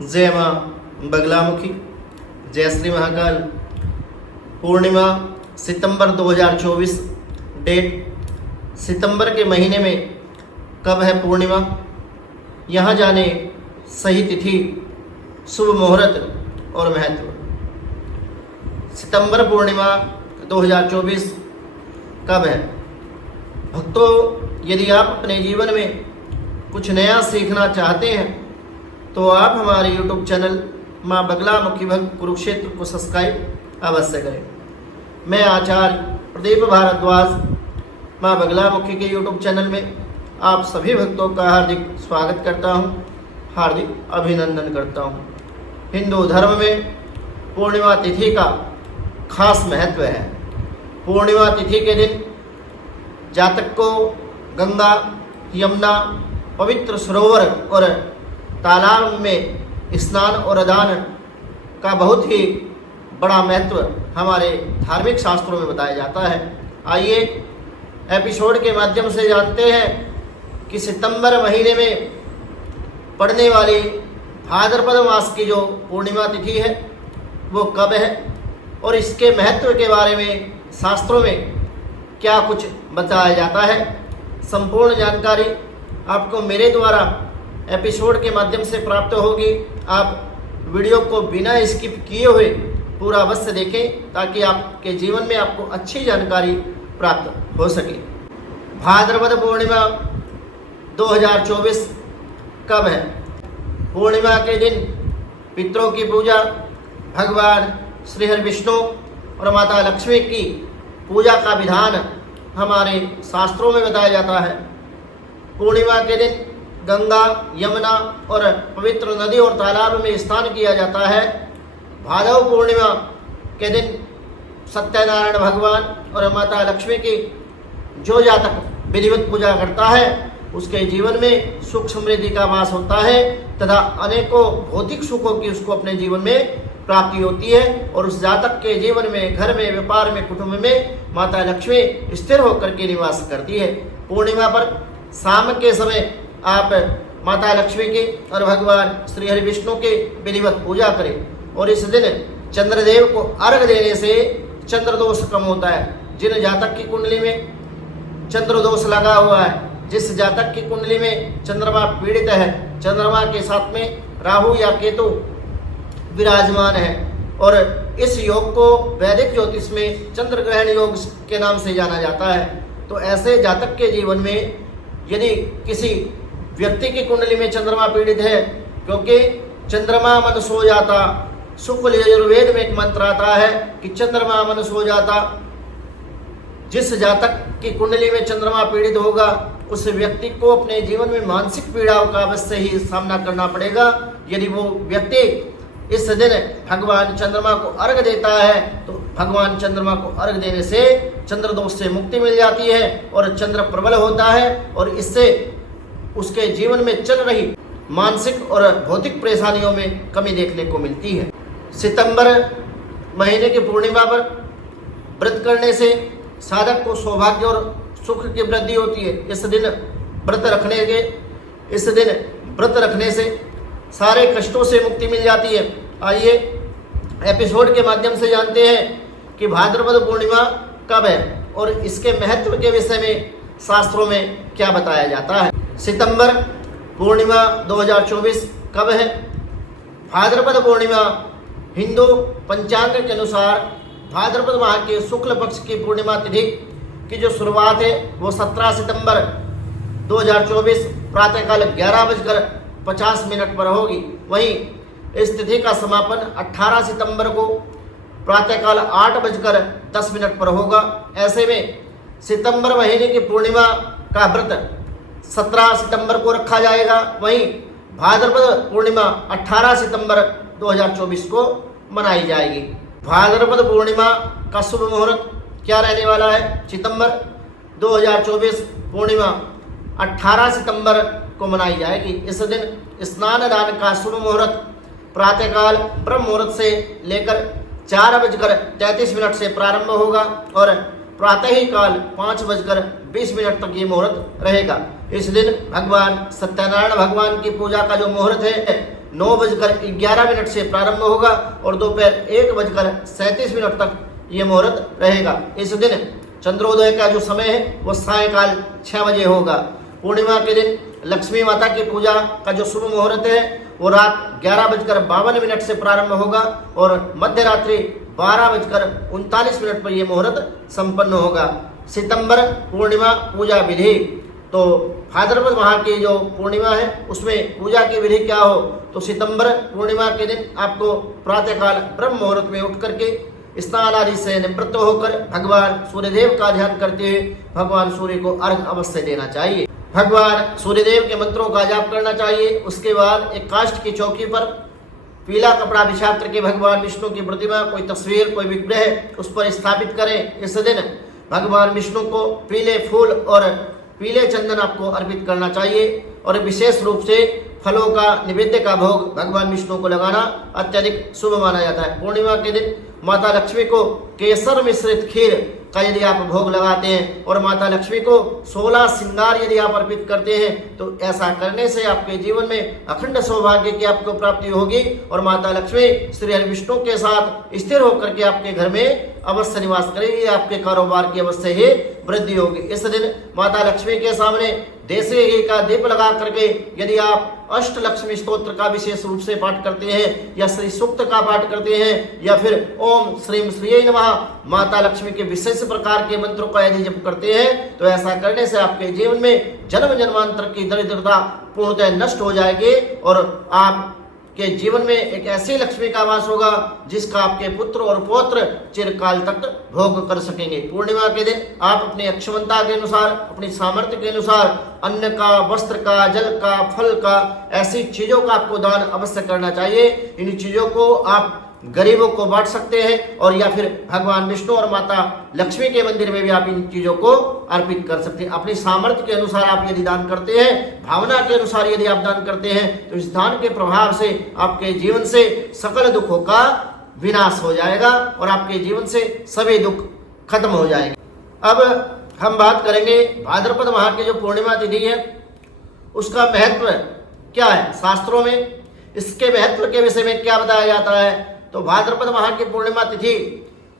जय माँ बगलामुखी। जय श्री महाकाल। पूर्णिमा सितंबर 2024। डेट सितंबर के महीने में कब है पूर्णिमा, यहाँ जाने सही तिथि, शुभ मुहूर्त और महत्व। सितंबर पूर्णिमा 2024 कब है? भक्तों, यदि आप अपने जीवन में कुछ नया सीखना चाहते हैं तो आप हमारे YouTube चैनल माँ बगलामुखी भक्त कुरुक्षेत्र को सब्सक्राइब अवश्य करें। मैं आचार्य प्रदीप भारद्वाज माँ बगलामुखी के YouTube चैनल में आप सभी भक्तों का हार्दिक स्वागत करता हूँ, हार्दिक अभिनंदन करता हूँ। हिंदू धर्म में पूर्णिमा तिथि का खास महत्व है। पूर्णिमा तिथि के दिन जातक को गंगा, यमुना, पवित्र सरोवर और तालाब में स्नान और दान का बहुत ही बड़ा महत्व हमारे धार्मिक शास्त्रों में बताया जाता है। आइए एपिसोड के माध्यम से जानते हैं कि सितंबर महीने में पड़ने वाली भाद्रपद मास की जो पूर्णिमा तिथि है वो कब है और इसके महत्व के बारे में शास्त्रों में क्या कुछ बताया जाता है। संपूर्ण जानकारी आपको मेरे द्वारा एपिसोड के माध्यम से प्राप्त होगी। आप वीडियो को बिना स्किप किए हुए पूरा अवश्य देखें ताकि आपके जीवन में आपको अच्छी जानकारी प्राप्त हो सके। भाद्रपद पूर्णिमा 2024 कब है? पूर्णिमा के दिन पितरों की पूजा, भगवान श्री हरि विष्णु और माता लक्ष्मी की पूजा का विधान हमारे शास्त्रों में बताया जाता है। पूर्णिमा के दिन गंगा, यमुना और पवित्र नदी और तालाब में स्नान किया जाता है। भादव पूर्णिमा के दिन सत्यनारायण भगवान और माता लक्ष्मी की जो जातक विधिवत पूजा करता है उसके जीवन में सुख समृद्धि का वास होता है तथा अनेकों भौतिक सुखों की उसको अपने जीवन में प्राप्ति होती है और उस जातक के जीवन में, घर में, व्यापार में, कुटुंब में माता लक्ष्मी स्थिर होकर के निवास करती है। पूर्णिमा पर शाम के समय आप माता लक्ष्मी की और भगवान श्री हरि विष्णु की विधिवत पूजा करें और इस दिन चंद्रदेव को अर्घ देने से चंद्र दोष कम होता है। जिन जातक की कुंडली में चंद्र दोष लगा हुआ है, जिस जातक की कुंडली में चंद्रमा पीड़ित है, चंद्रमा के साथ में राहु या केतु विराजमान है और इस योग को वैदिक ज्योतिष में चंद्र ग्रहण योग के नाम से जाना जाता है। तो ऐसे जातक के जीवन में यदि किसी व्यक्ति की कुंडली में चंद्रमा पीड़ित है, क्योंकि चंद्रमा मन सो जाता, शुक्ल यजुर्वेद में एक मंत्र आता है कि चंद्रमा मन सो जाता। जिस जातक की कुंडली में चंद्रमा पीड़ित होगा उस व्यक्ति को अपने जीवन में मानसिक पीड़ाओं का अवश्य ही सामना करना पड़ेगा। यदि वो व्यक्ति इस दिन भगवान चंद्रमा को अर्घ देता है तो भगवान चंद्रमा को अर्घ देने से चंद्र दोष से मुक्ति मिल जाती है और चंद्र प्रबल होता है और इससे उसके जीवन में चल रही मानसिक और भौतिक परेशानियों में कमी देखने को मिलती है। सितंबर महीने की पूर्णिमा पर व्रत करने से साधक को सौभाग्य और सुख की वृद्धि होती है। इस दिन व्रत रखने से सारे कष्टों से मुक्ति मिल जाती है। आइए एपिसोड के माध्यम से जानते हैं कि भाद्रपद पूर्णिमा कब है और इसके महत्व के विषय में शास्त्रों में क्या बताया जाता है। सितंबर पूर्णिमा 2024 कब है? भाद्रपद पूर्णिमा हिंदू पंचांग के अनुसार भाद्रपद माह के शुक्ल पक्ष की पूर्णिमा तिथि की जो शुरुआत है वो 17 सितंबर 2024 प्रातःकाल 11:50 पर होगी। वहीं इस तिथि का समापन 18 सितंबर को प्रातःकाल 8:10 पर होगा। ऐसे में सितंबर महीने की पूर्णिमा का व्रत 17 सितंबर को रखा जाएगा। वहीं भाद्रपद पूर्णिमा 18 सितंबर 2024 को मनाई जाएगी। भाद्रपद पूर्णिमा का शुभ मुहूर्त क्या रहने वाला है? सितंबर 2024 पूर्णिमा 18 सितंबर को मनाई जाएगी। इस दिन स्नान दान का शुभ मुहूर्त प्रातःकाल ब्रह्म मुहूर्त से लेकर 4:33 से प्रारंभ होगा और प्रातः ही काल 5:20 तक ये मुहूर्त रहेगा। इस दिन भगवान सत्यनारायण भगवान की पूजा का जो मुहूर्त है 9:11 से प्रारंभ होगा और दोपहर 1:37 तक ये मुहूर्त रहेगा। इस दिन चंद्रोदय का जो समय है वो सायकाल 6 बजे होगा। पूर्णिमा के दिन लक्ष्मी माता की पूजा का जो शुभ मुहूर्त है वो रात 11:52 से प्रारंभ होगा और मध्य रात्रि 12:39 पर यह मुहूर्त संपन्न होगा। सितंबर पूर्णिमा पूजा विधि, तो भाद्रपद माह की जो पूर्णिमा है उसमें पूजा की विधि क्या हो, तो सितंबर पूर्णिमा के दिन आपको प्रातःकाल ब्रह्म मुहूर्त में उठ करके स्नान आदि से निवृत्त होकर भगवान सूर्यदेव का ध्यान करते हुए भगवान सूर्य को अर्घ अवश्य देना चाहिए। भगवान सूर्यदेव के मंत्रों का जाप करना चाहिए। उसके बाद एक काष्ठ की चौकी पर पीला कपड़ा बिछा करके भगवान विष्णु की प्रतिमा, कोई तस्वीर, कोई विग्रह उस पर स्थापित करें। इस दिन भगवान विष्णु को पीले फूल और पीले चंदन आपको अर्पित करना चाहिए और विशेष रूप से फलों का निवेद्य का भोग भगवान विष्णु को लगाना अत्यधिक शुभ माना जाता है। पूर्णिमा के दिन माता लक्ष्मी को केसर मिश्रित खीर का यदि आप भोग लगाते हैं और माता लक्ष्मी को 16 श्रृंगार यदि आप अर्पित करते हैं तो ऐसा करने से आपके जीवन में अखंड सौभाग्य की आपको प्राप्ति होगी और माता लक्ष्मी श्री हरि विष्णु के साथ स्थिर होकर के आपके घर में अवश्य निवास करेगी। आपके कारोबार की अवश्य ही वृद्धि होगी। इस दिन माता लक्ष्मी के सामने देसी घी का दीप लगा करके यदि आप अष्ट लक्ष्मी स्तोत्र का विशेष रूप से पाठ करते हैं या श्री सूक्त का पाठ करते हैं या फिर ओम श्रीम श्रीये नमः माता लक्ष्मी के विशेष प्रकार के मंत्रों का यदि जप करते हैं तो ऐसा करने से आपके जीवन में जन्म जन्मांतर की दरिद्रता पूर्णतः नष्ट हो जाएगी और आप के जीवन में एक ऐसी लक्ष्मी का वास होगा जिसका आपके पुत्र और पौत्र चिरकाल तक भोग कर सकेंगे। पूर्णिमा के दिन आप अपनी अक्षमता के अनुसार, अपनी सामर्थ्य के अनुसार अन्न का, वस्त्र का, जल का, फल का, ऐसी चीजों का आपको दान अवश्य करना चाहिए। इन चीजों को आप गरीबों को बांट सकते हैं और या फिर भगवान विष्णु और माता लक्ष्मी के मंदिर में भी आप इन चीजों को अर्पित कर सकते हैं। अपनी सामर्थ्य के अनुसार आप यदि दान करते हैं, भावना के अनुसार यदि आप दान करते हैं तो इस दान के प्रभाव से आपके जीवन से सकल दुखों का विनाश हो जाएगा और आपके जीवन से सभी दुख खत्म हो जाएंगे। अब हम बात करेंगे भाद्रपद माह की जो पूर्णिमा तिथि है उसका महत्व क्या है शास्त्रों में, इसके महत्व के विषय में क्या बताया जाता है। तो भाद्रपद माह की पूर्णिमा तिथि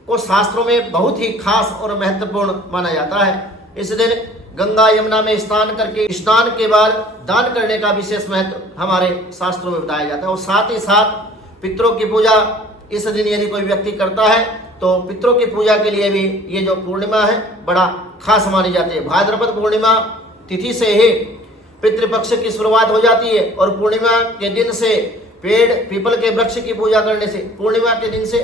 को शास्त्रों में बहुत ही खास और महत्वपूर्ण माना जाता है। इस दिन गंगा यमुना में स्नान करके स्नान के बाद दान करने का विशेष महत्व हमारे शास्त्रों में बताया जाता है और साथ ही साथ पितरों की पूजा इस दिन यदि कोई व्यक्ति करता है तो पितरों की पूजा के लिए भी ये जो पूर्णिमा है बड़ा खास मानी जाती है। भाद्रपद पूर्णिमा तिथि से ही पितृपक्ष की शुरुआत हो जाती है और पूर्णिमा के दिन से पेड़ पीपल के वृक्ष की पूजा करने से, पूर्णिमा के दिन से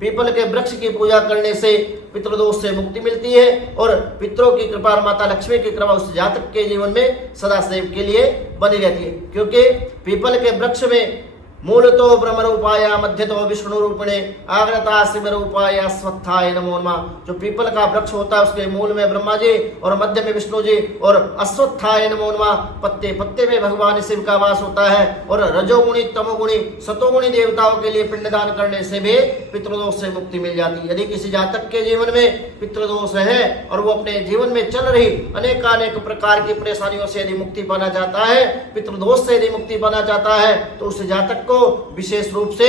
पीपल के वृक्ष की पूजा करने से पितृदोष से मुक्ति मिलती है और पितरों की कृपा और माता लक्ष्मी की कृपा उस जातक के जीवन में सदा सदैव के लिए बनी रहती है। क्योंकि पीपल के वृक्ष में मूल तो ब्रह्म रूपाय मध्य तो विष्णु रूपिणे आग्रता शिव रूपाय अश्वत्थाय नमो नमः। जो पीपल का वृक्ष होता है उसके मूल में ब्रह्मा जी और मध्य में विष्णु जी और अश्वत्थाय नमो नमः पत्ते पत्ते में भगवान शिव का वास होता है और रजोगुणी तमोगुणी सतोगुणी देवताओं के लिए पिंडदान करने से भी पितृदोष से मुक्ति मिल जाती है। यदि किसी जातक के जीवन में पितृदोष है और वो अपने जीवन में चल रही अनेकानेक प्रकार की परेशानियों से यदि मुक्ति पाना चाहता है, पितृदोष से यदि मुक्ति पाना चाहता है तो उस जातक को विशेष रूप से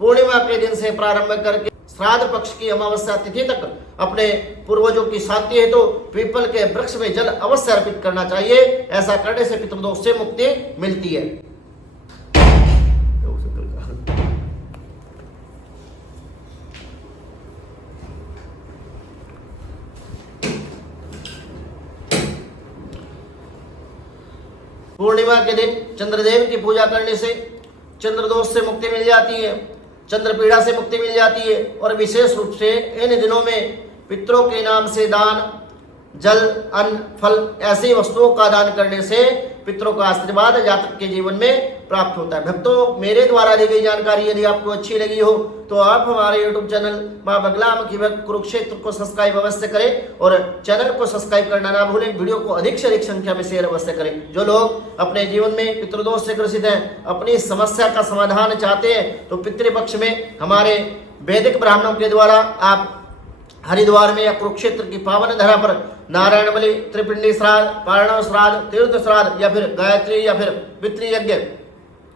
पूर्णिमा के दिन से प्रारंभ करके श्राद्ध पक्ष की अमावस्या तिथि तक अपने पूर्वजों की शांति है तो पीपल के वृक्ष में जल अवश्य अर्पित करना चाहिए। ऐसा करने से पितृदोष से मुक्ति मिलती है। पूर्णिमा के दिन चंद्रदेव की पूजा करने से चंद्रदोष से मुक्ति मिल जाती है, चंद्रपीड़ा से मुक्ति मिल जाती है और विशेष रूप से इन दिनों में पितरों के नाम से दान, जल, अन्न, फल ऐसी वस्तुओं का दान करने से पितरों का आशीर्वाद जातक के जीवन में प्राप्त होता है। भक्तों, मेरे द्वारा दी गई जानकारी यदि आपको अच्छी लगी हो तो आप हमारे YouTube चैनल मां बगला मुखी भक्त कुरुक्षेत्र को सब्सक्राइब अवश्य करें और चैनल को सब्सक्राइब करना ना भूलें। वीडियो को अधिक से अधिक संख्या में शेयर अवश्य करें। जो लोग अपने जीवन में पितृदोष से ग्रसित हैं, अपनी समस्या का समाधान चाहते हैं तो पितृपक्ष में हमारे वैदिक ब्राह्मणों के द्वारा आप हरिद्वार में या कुरुक्षेत्र की पावन धरा पर नारायण बलि, त्रिपिंडी श्राद्ध, पारणव श्राद्ध, तीर्थ श्राद्ध या फिर गायत्री या फिर पितृ यज्ञ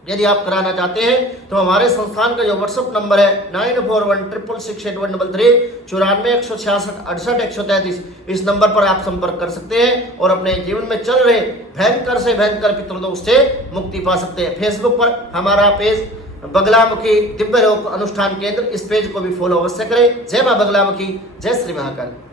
यदि आप कराना चाहते हैं तो हमारे संस्थान का जो व्हाट्सएप नंबर है 9416668133 9416686133, इस नंबर पर आप संपर्क कर सकते हैं और अपने जीवन में चल रहे भयंकर से भयंकर पितृदोष से मुक्ति पा सकते हैं। फेसबुक पर हमारा पेज बगलामुखी दिव्य लोक अनुष्ठान केंद्र, इस पेज को भी फॉलो अवश्य करें। जय मां बगलामुखी, जय श्री महाकाल।